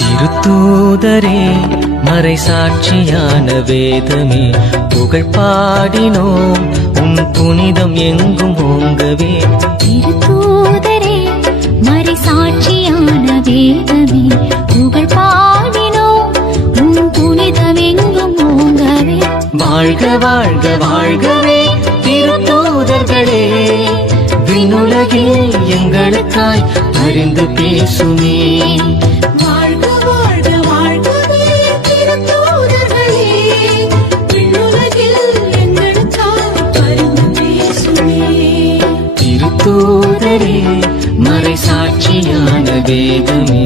திருத்தூதரே மறை சாட்சியான வேதமே புகழ் பாடினோம் உன் புனிதம் எங்கும் ஓங்கவே. திருத்தூதரே மறை சாட்சியான வேதமே புகழ் பாடினோம் உன் புனிதம் எங்கும் ஓங்கவே. வாழ்க வாழ்க வாழ்கவே திருத்தூதர்களே, விண்ணுலகில் எங்களுக்காய் அறிந்து பேசுமே. வாழ்க வாழ்க வாழ்கவே திருத்தூதர்களே, விண்ணுலகில் எங்களுக்காய் அறிந்து பேசுமே. திருத்தூதரே மறை சாட்சியான வேதமே